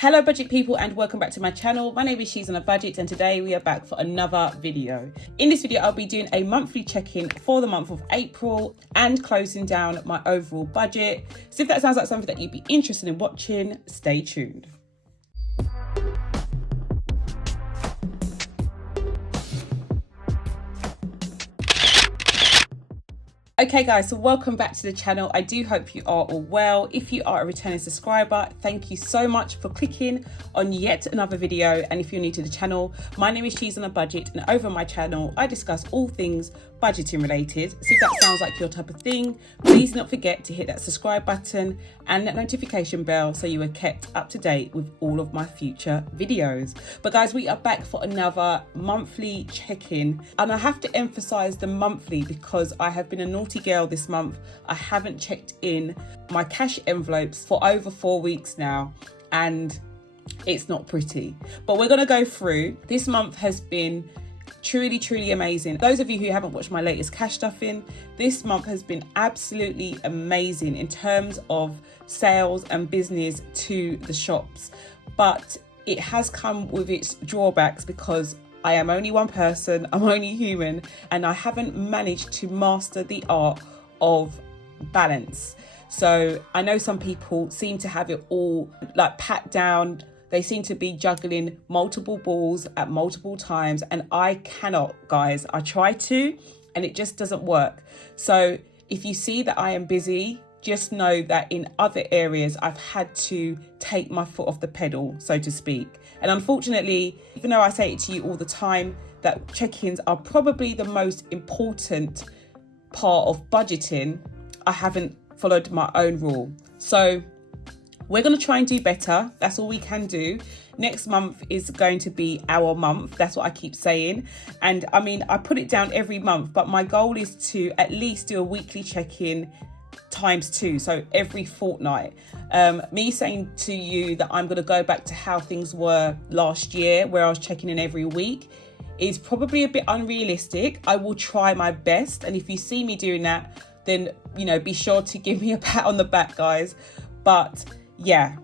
Hello budget people and welcome back to my channel. My name is She's on a Budget and today we are back for another video. In this video I'll be doing a monthly check-in for the month of April and closing down my overall budget. So if that sounds like something that you'd be interested in watching, stay tuned. Okay guys, so welcome back to the channel. I do hope you are all well. If you are a returning subscriber, thank you so much for clicking on yet another video. And if you're new to the channel, my name is She's on a Budget and over on my channel, I discuss all things budgeting related. So if that sounds like your type of thing, please do not forget to hit that subscribe button and that notification bell so you are kept up to date with all of my future videos. But guys, we are back for another monthly check-in. And I have to emphasize the monthly because I have been a naughty girl this month. I haven't checked in my cash envelopes for over 4 weeks now and it's not pretty. But we're going to go through. This month has been truly amazing. Those of you who haven't watched my latest cash stuffing, this month has been absolutely amazing in terms of sales and business to the shops, but it has come with its drawbacks because I am only one person, I'm only human, and I haven't managed to master the art of balance. So I know some people seem to have it all like pat down. They seem to be juggling multiple balls at multiple times and I cannot, guys. I try to and it just doesn't work. So if you see that I am busy, just know that in other areas I've had to take my foot off the pedal, so to speak. And unfortunately, even though I say it to you all the time, that check-ins are probably the most important part of budgeting, I haven't followed my own rule. So we're going to try and do better. That's all we can do. Next month is going to be our month. That's what I keep saying. And I mean, I put it down every month, but my goal is to at least do a weekly check-in ×2. So every fortnight. Me saying to you that I'm going to go back to how things were last year, where I was checking in every week, is probably a bit unrealistic. I will try my best. And if you see me doing that, then, you know, be sure to give me a pat on the back, guys. But yeah,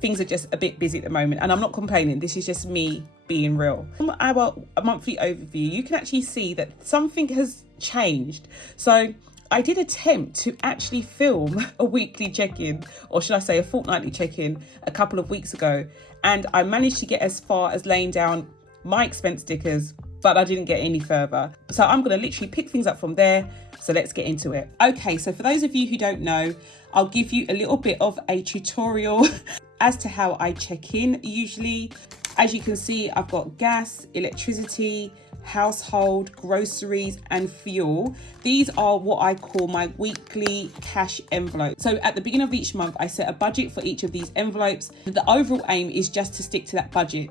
things are just a bit busy at the moment and I'm not complaining. This is just me being real. From our monthly overview, you can actually see that something has changed. So I did attempt to actually film a weekly check-in, or should I say a fortnightly check-in, a couple of weeks ago. And I managed to get as far as laying down my expense stickers, but I didn't get any further. So I'm going to literally pick things up from there. So let's get into it. Okay, so for those of you who don't know, I'll give you a little bit of a tutorial as to how I check in usually. As you can see, I've got gas, electricity, household, groceries and fuel. These are what I call my weekly cash envelope. So at the beginning of each month, I set a budget for each of these envelopes. The overall aim is just to stick to that budget.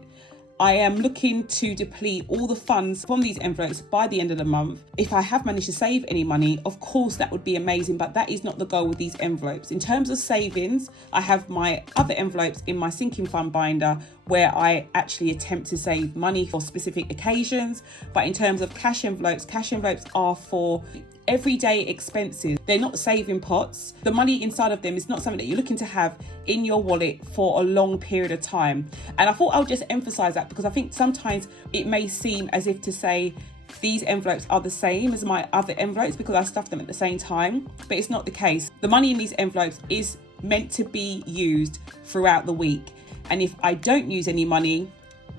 I am looking to deplete all the funds from these envelopes by the end of the month. If I have managed to save any money, of course, that would be amazing, but that is not the goal with these envelopes. In terms of savings, I have my other envelopes in my sinking fund binder where I actually attempt to save money for specific occasions. But in terms of cash envelopes are for everyday expenses. They're not saving pots. The money inside of them is not something that you're looking to have in your wallet for a long period of time. And I thought I'll just emphasize that because I think sometimes it may seem as if to say these envelopes are the same as my other envelopes because I stuff them at the same time, but it's not the case. The money in these envelopes is meant to be used throughout the week. And if I don't use any money,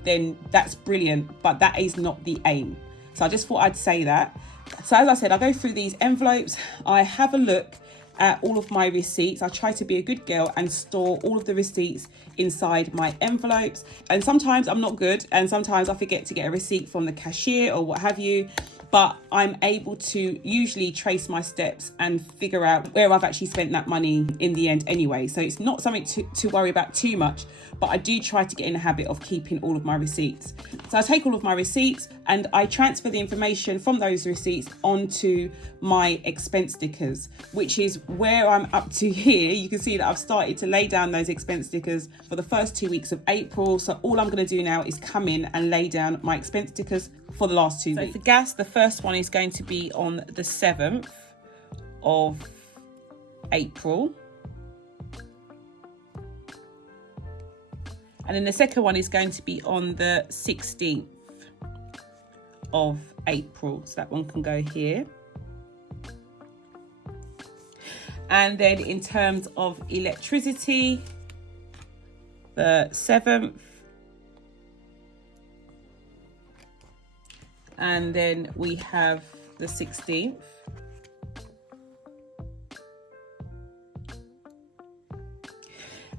then that's brilliant, but that is not the aim. So I just thought I'd say that. So as I said, I go through these envelopes, I have a look at all of my receipts. I try to be a good girl and store all of the receipts inside my envelopes. And sometimes I'm not good and sometimes I forget to get a receipt from the cashier or what have you. But I'm able to usually trace my steps and figure out where I've actually spent that money in the end anyway. So it's not something to worry about too much, but I do try to get in the habit of keeping all of my receipts. So I take all of my receipts and I transfer the information from those receipts onto my expense stickers, which is where I'm up to here. You can see that I've started to lay down those expense stickers for the first 2 weeks of April. So all I'm going to do now is come in and lay down my expense stickers for the last 2 weeks. So for gas, the first one is going to be on the 7th of April. And then the second one is going to be on the 16th of April. So that one can go here. And then in terms of electricity, the 7th. And then we have the 16th.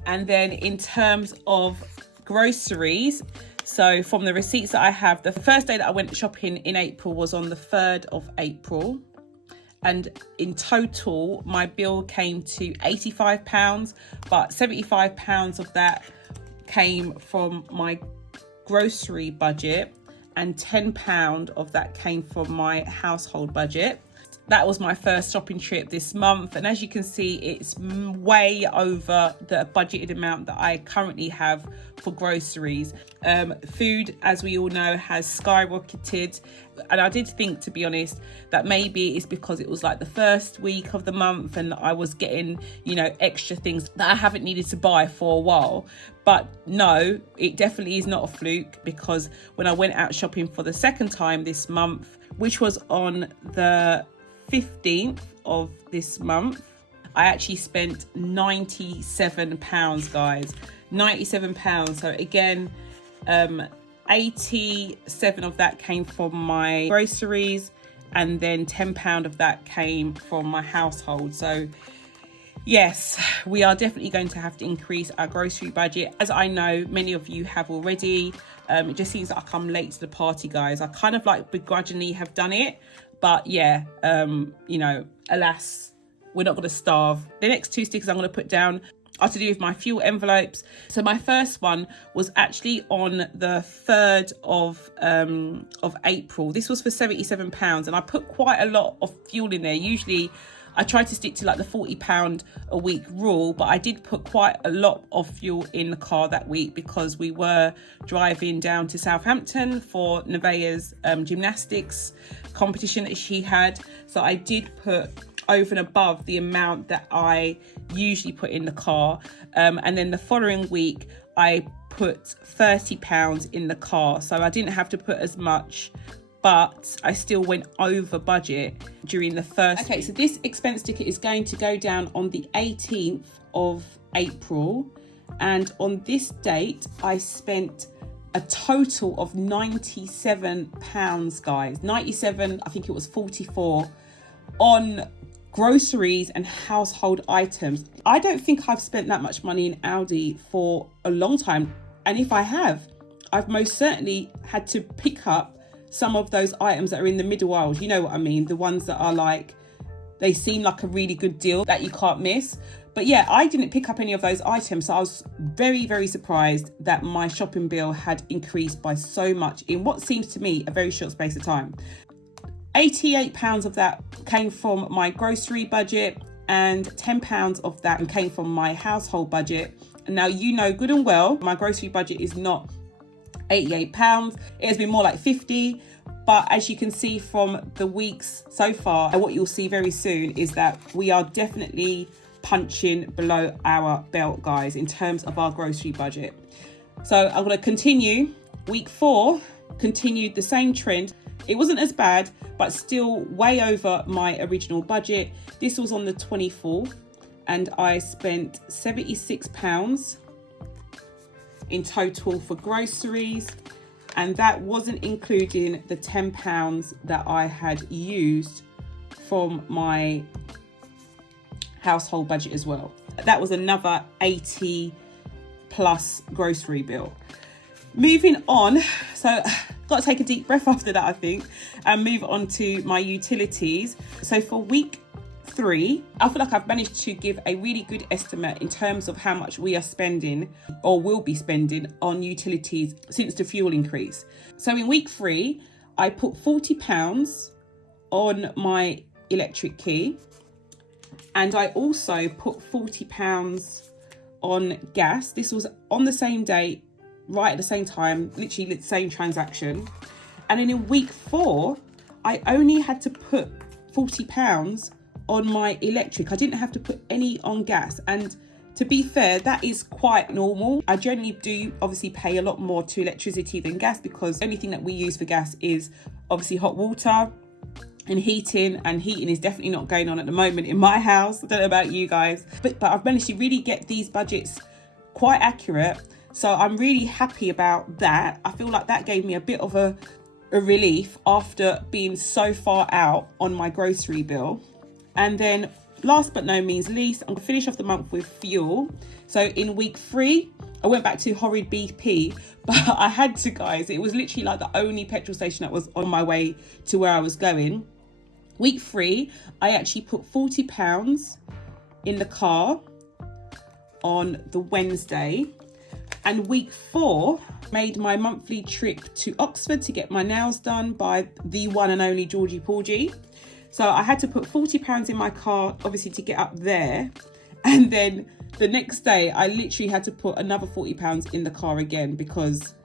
And then in terms of groceries, so from the receipts that I have, the first day that I went shopping in April was on the 3rd of April. And in total, my bill came to £85, but £75 of that came from my grocery budget and £10 of that came from my household budget. That was my first shopping trip this month, and as you can see, it's way over the budgeted amount that I currently have for groceries. Food, as we all know, has skyrocketed, and I did think, to be honest, that maybe it's because it was like the first week of the month and I was getting, you know, extra things that I haven't needed to buy for a while. But no, it definitely is not a fluke, because when I went out shopping for the second time this month, which was on the 15th of this month, I actually spent £97, guys. £97. So again, 87 of that came from my groceries, and then £10 of that came from my household. So yes, we are definitely going to have to increase our grocery budget, as I know many of you have already. It just seems like I'm late to the party, guys. I kind of like begrudgingly have done it, but yeah, you know, alas, we're not going to starve. The next two stickers I'm going to put down are to do with my fuel envelopes. So my first one was actually on the 3rd of April. This was for £77, and I put quite a lot of fuel in there. Usually I try to stick to like the £40 a week rule, but I did put quite a lot of fuel in the car that week because we were driving down to Southampton for Nevaeh's gymnastics competition that she had. So I did put over and above the amount that I usually put in the car. And then the following week, I put £30 in the car. So I didn't have to put as much, but I still went over budget during the first week. So this expense ticket is going to go down on the 18th of April. And on this date, I spent a total of £97, guys. 97, I think it was 44, on groceries and household items. I don't think I've spent that much money in Aldi for a long time. And if I have, I've most certainly had to pick up some of those items that are in the middle aisles. You know what I mean? The ones that are like, they seem like a really good deal that you can't miss. But yeah, I didn't pick up any of those items. So I was very, very surprised that my shopping bill had increased by so much in what seems to me a very short space of time. £88 of that came from my grocery budget, and £10 of that came from my household budget. And now, you know good and well, my grocery budget is not £88. It has been more like 50. But as you can see from the weeks so far, and what you'll see very soon, is that we are definitely punching below our belt, guys, in terms of our grocery budget. So I'm going to continue. Week 4 continued the same trend. It wasn't as bad, but still way over my original budget. This was on the 24th, and I spent £76 in total for groceries, and that wasn't including the £10 that I had used from my household budget as well. That was another 80 plus grocery bill. Moving on, so got to take a deep breath after that, I think, and move on to my utilities. So for week 3, I feel like I've managed to give a really good estimate in terms of how much we are spending or will be spending on utilities since the fuel increase. So in week 3, I put £40 on my electric key, and I also put £40 on gas. This was on the same day, right at the same time, literally the same transaction. And then in week 4, I only had to put £40 on my electric. I didn't have to put any on gas. And To be fair, that is quite normal. I generally do obviously pay a lot more to electricity than gas, because the only thing that we use for gas is obviously hot water and heating is definitely not going on at the moment in my house. I don't know about you guys, but I've managed to really get these budgets quite accurate, so I'm really happy about that. I feel like that gave me a bit of a relief after being so far out on my grocery bill. And then last but no means least, I'm gonna finish off the month with fuel. So in week 3, I went back to horrid BP, but I had to, guys. It was literally like the only petrol station that was on my way to where I was going. Week 3, I actually put £40 in the car on the Wednesday. And week 4, made my monthly trip to Oxford to get my nails done by the one and only Georgie Porgy. So I had to put £40 in my car, obviously, to get up there. And then the next day, I literally had to put another £40 in the car again, because,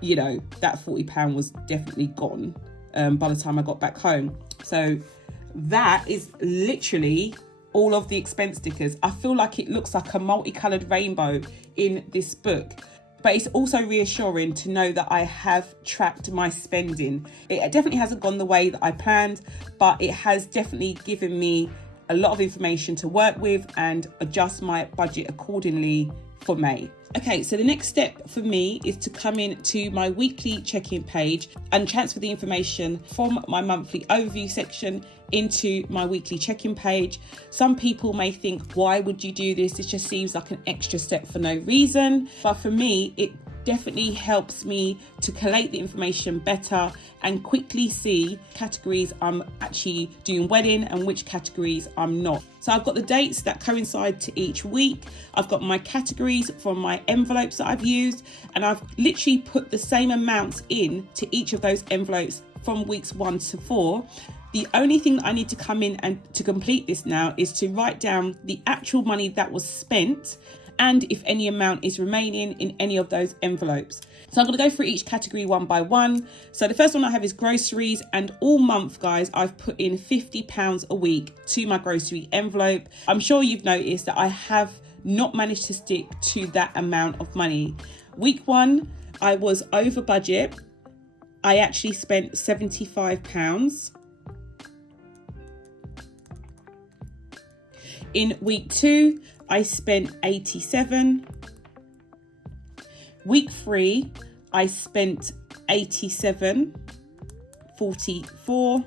you know, that £40 was definitely gone by the time I got back home. So that is literally all of the expense stickers. I feel like it looks like a multicolored rainbow in this book, but it's also reassuring to know that I have tracked my spending. It definitely hasn't gone the way that I planned, but it has definitely given me a lot of information to work with and adjust my budget accordingly for May. Okay, so the next step for me is to come in to my weekly check-in page and transfer the information from my monthly overview section into my weekly check-in page. Some people may think, why would you do this? It just seems like an extra step for no reason. But for me, it definitely helps me to collate the information better and quickly see categories I'm actually doing well in and which categories I'm not. So I've got the dates that coincide to each week. I've got my categories from my envelopes that I've used, and I've literally put the same amounts in to each of those envelopes from weeks 1 to 4. The only thing that I need to come in and to complete this now is to write down the actual money that was spent and if any amount is remaining in any of those envelopes. So I'm going to go through each category one by one. So the first one I have is groceries, and all month, guys, I've put in £50 a week to my grocery envelope. I'm sure you've noticed that I have not managed to stick to that amount of money. Week 1, I was over budget. I actually spent £75. In week 2, I spent 87. Week 3, I spent 87.44.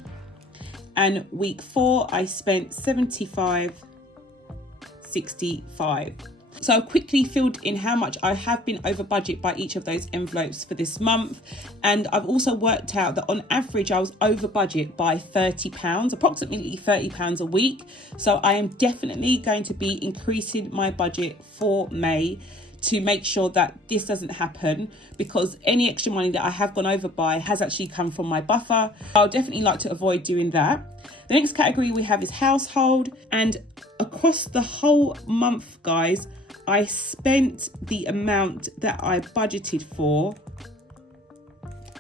And week 4, I spent 75.65. So I quickly filled in how much I have been over budget by each of those envelopes for this month. And I've also worked out that on average, I was over budget by £30, approximately £30 a week. So I am definitely going to be increasing my budget for May to make sure that this doesn't happen, because any extra money that I have gone over by has actually come from my buffer. I'll definitely like to avoid doing that. The next category we have is household, and across the whole month, guys, I spent the amount that I budgeted for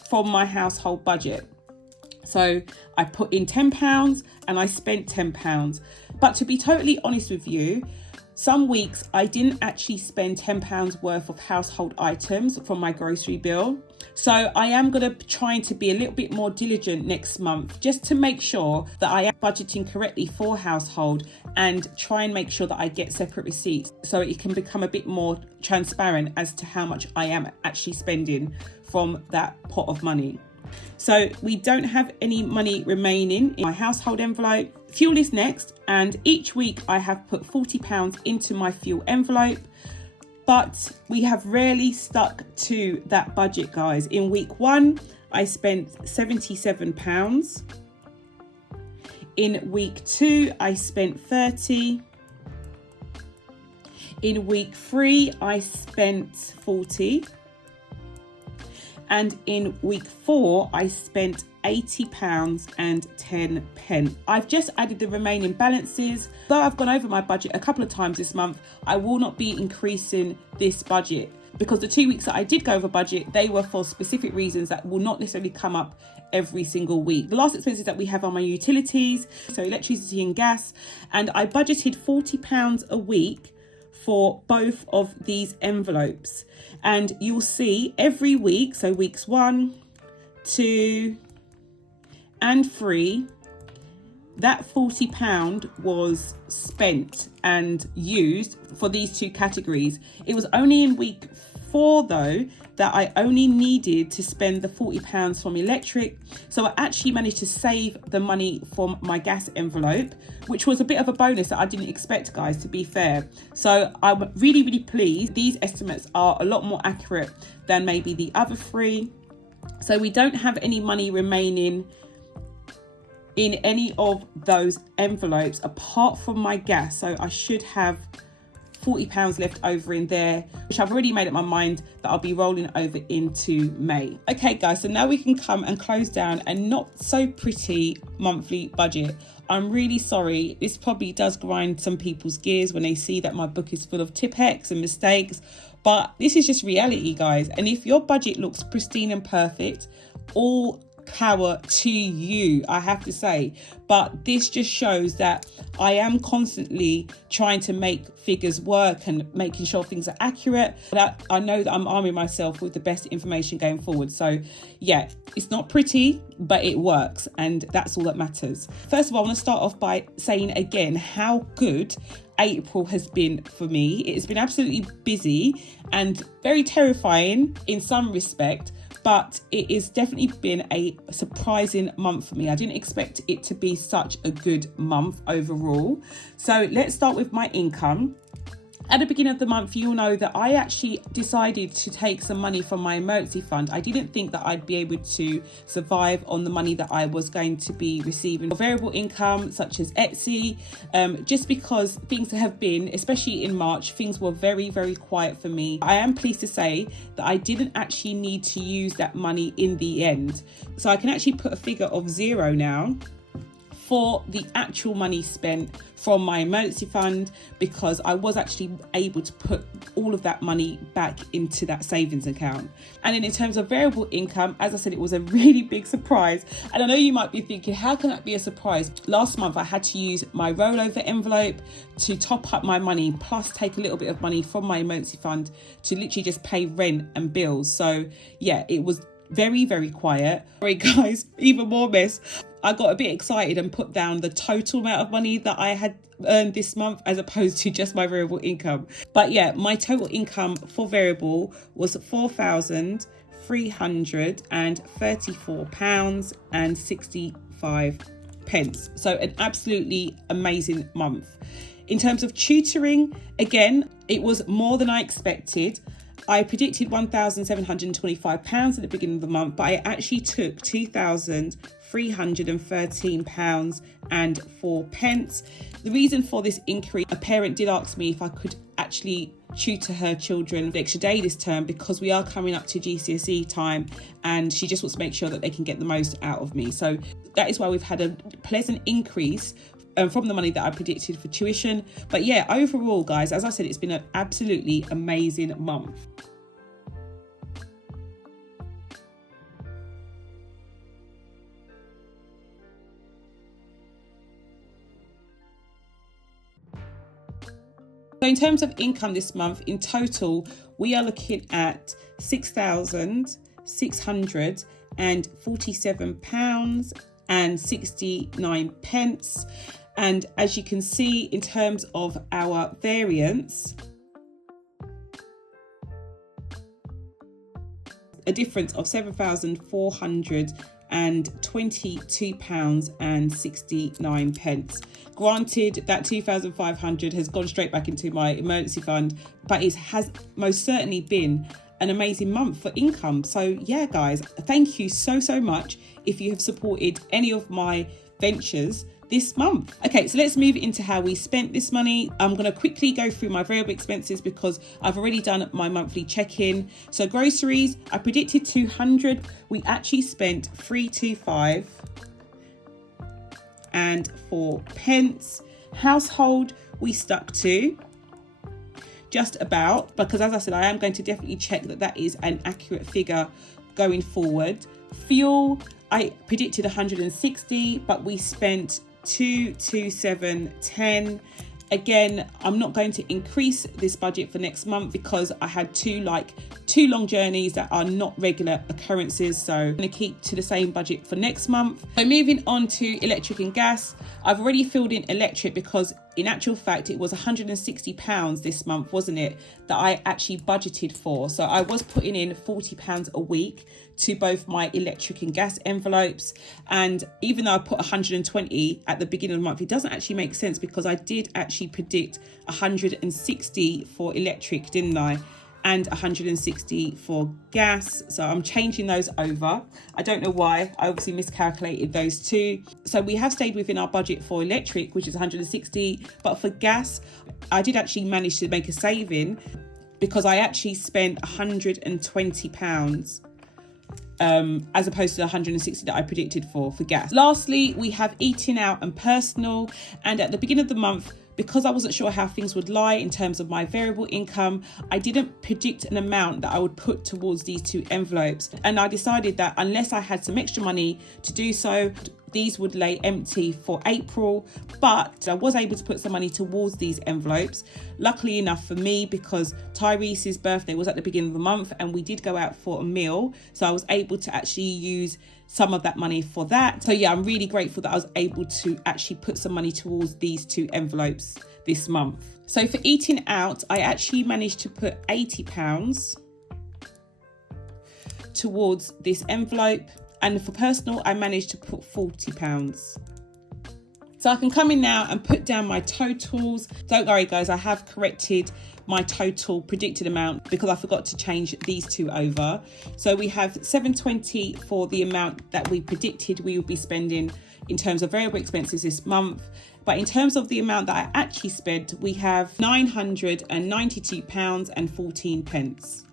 from my household budget. So I put in £10 and I spent £10. But to be totally honest with you, some weeks I didn't actually spend £10 worth of household items from my grocery bill. So I am going to try to be a little bit more diligent next month, just to make sure that I am budgeting correctly for household, and try and make sure that I get separate receipts so it can become a bit more transparent as to how much I am actually spending from that pot of money. So we don't have any money remaining in my household envelope. Fuel is next, and each week I have put £40 into my fuel envelope, but we have rarely stuck to that budget, guys. In week 1, I spent £77. In week 2, I spent £30. In week 3, I spent £40. And in week 4, I spent £80.10. I've just added the remaining balances. Though I've gone over my budget a couple of times this month, I will not be increasing this budget, because the 2 weeks that I did go over budget, they were for specific reasons that will not necessarily come up every single week. The last expenses that we have are my utilities, so electricity and gas, and I budgeted £40 a week for both of these envelopes. And you'll see every week, so weeks 1, 2 and 3, that £40 was spent and used for these two categories. It was only in week 4 though that I only needed to spend the £40 from electric. So I actually managed to save the money from my gas envelope, which was a bit of a bonus that I didn't expect, guys, to be fair. So I'm really, really pleased. These estimates are a lot more accurate than maybe the other 3. So we don't have any money remaining in any of those envelopes apart from my gas. So I should have £40 left over in there, which I've already made up my mind that I'll be rolling over into May. Okay guys, so now we can come and close down a not so pretty monthly budget. I'm really sorry, this probably does grind some people's gears when they see that my book is full of tip-hacks and mistakes, but this is just reality, guys. And if your budget looks pristine and perfect, all power to you, I have to say. But this just shows that I am constantly trying to make figures work and making sure things are accurate. That I know that I'm arming myself with the best information going forward. So yeah, it's not pretty, but it works, and that's all that matters. First of all, I want to start off by saying again how good April has been for me. It's been absolutely busy and very terrifying in some respect, but it has definitely been a surprising month for me. I didn't expect it to be such a good month overall. So let's start with my income. At the beginning of the month, you'll know that I actually decided to take some money from my emergency fund. I didn't think that I'd be able to survive on the money that I was going to be receiving. Variable income, such as Etsy, just because things have been, especially in March, things were very, very quiet for me. I am pleased to say that I didn't actually need to use that money in the end. So I can actually put a figure of 0 now for the actual money spent from my emergency fund, because I was actually able to put all of that money back into that savings account. And then in terms of variable income, as I said, it was a really big surprise. And I know you might be thinking, how can that be a surprise? Last month I had to use my rollover envelope to top up my money, plus take a little bit of money from my emergency fund to literally just pay rent and bills. So yeah, it was very, very quiet. Sorry guys, even more mess. I got a bit excited and put down the total amount of money that I had earned this month as opposed to just my variable income. But yeah, my total income for variable was £4,334.65. So an absolutely amazing month. In terms of tutoring, again, it was more than I expected. I predicted £1,725 at the beginning of the month, but I actually took £2,313.04. The reason for this increase, a parent did ask me if I could actually tutor her children the extra day this term, because we are coming up to GCSE time and she just wants to make sure that they can get the most out of me. So that is why we've had a pleasant increase from the money that I predicted for tuition. But yeah, overall, guys, as I said, it's been an absolutely amazing month. So in terms of income this month, in total, we are looking at £6,647.69. And as you can see, in terms of our variance, a difference of £7,422.69. Granted, that £2,500 has gone straight back into my emergency fund, but it has most certainly been an amazing month for income. So yeah, guys, thank you so much if you have supported any of my ventures this month. Okay, so let's move into how we spent this money. I'm going to quickly go through my variable expenses because I've already done my monthly check-in. So groceries, I predicted 200. We actually spent 325 and 4 pence. Household, we stuck to just about, because as I said, I am going to definitely check that that is an accurate figure going forward. Fuel, I predicted 160, but we spent 227.10. Again, I'm not going to increase this budget for next month because I had two long journeys that are not regular occurrences. So I'm going to keep to the same budget for next month. So moving on to electric and gas, I've already filled in electric because in actual fact, it was £160 this month, wasn't it, that I actually budgeted for. So I was putting in £40 a week to both my electric and gas envelopes. And even though I put 120 at the beginning of the month, it doesn't actually make sense because I did actually predict 160 for electric, didn't I? And 160 for gas. So I'm changing those over. I don't know why. I obviously miscalculated those two. So we have stayed within our budget for electric, which is 160. But for gas, I did actually manage to make a saving because I actually spent £120 as opposed to the 160 that I predicted for gas. Lastly, we have eating out and personal. And at the beginning of the month, because I wasn't sure how things would lie in terms of my variable income, I didn't predict an amount that I would put towards these two envelopes. And I decided that unless I had some extra money to do so, these would lay empty for April, but I was able to put some money towards these envelopes. Luckily enough for me, because Tyrese's birthday was at the beginning of the month and we did go out for a meal. So I was able to actually use some of that money for that. So yeah, I'm really grateful that I was able to actually put some money towards these two envelopes this month. So for eating out, I actually managed to put £80 towards this envelope. And for personal, I managed to put £40. So I can come in now and put down my totals. Don't worry guys, I have corrected my total predicted amount because I forgot to change these two over. So we have 720 for the amount that we predicted we would be spending in terms of variable expenses this month. But in terms of the amount that I actually spent, we have £992.14.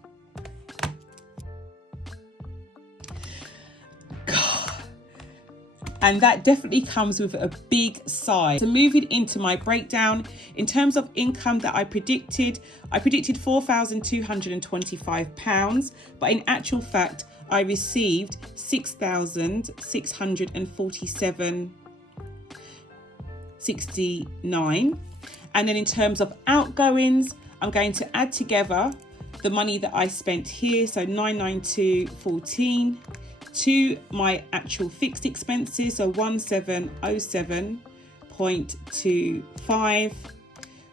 And that definitely comes with a big sigh. So moving into my breakdown, in terms of income that I predicted £4,225, but in actual fact, I received £6,647.69. And then in terms of outgoings, I'm going to add together the money that I spent here, so 992.14. to my actual fixed expenses, so 1707.25,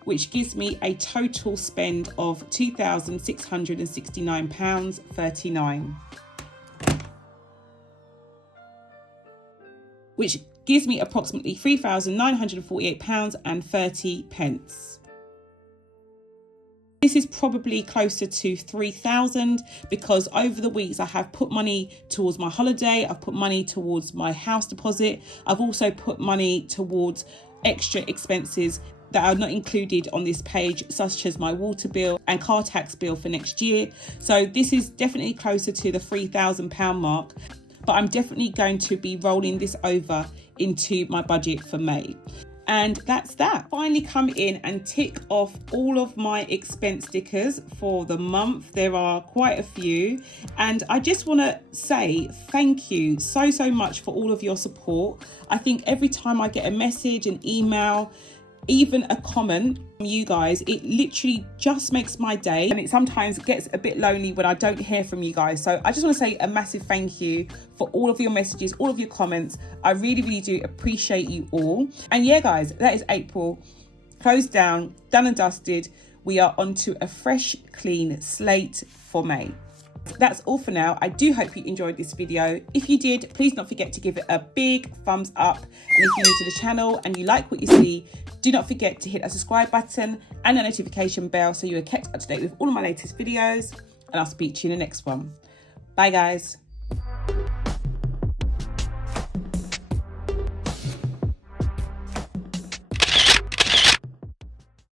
which gives me a total spend of £2,669.39, which gives me approximately £3,948.30. This is probably closer to 3,000 because over the weeks I have put money towards my holiday, I've put money towards my house deposit, I've also put money towards extra expenses that are not included on this page, such as my water bill and car tax bill for next year. So this is definitely closer to the £3,000 mark, but I'm definitely going to be rolling this over into my budget for May. And that's that. Finally come in and tick off all of my expense stickers for the month. There are quite a few. And I just want to say thank you so much for all of your support. I think every time I get a message, an email, even a comment from you guys, it literally just makes my day. And it sometimes gets a bit lonely when I don't hear from you guys. So I just want to say a massive thank you for all of your messages, all of your comments. I really do appreciate you all. And yeah guys, that is April closed down, done and dusted. We are onto a fresh, clean slate for May. That's all for now. I do hope you enjoyed this video. If you did, please don't forget to give it a big thumbs up. And if you're new to the channel and you like what you see, do not forget to hit that subscribe button and the notification bell so you are kept up to date with all of my latest videos. And I'll speak to you in the next one. Bye guys.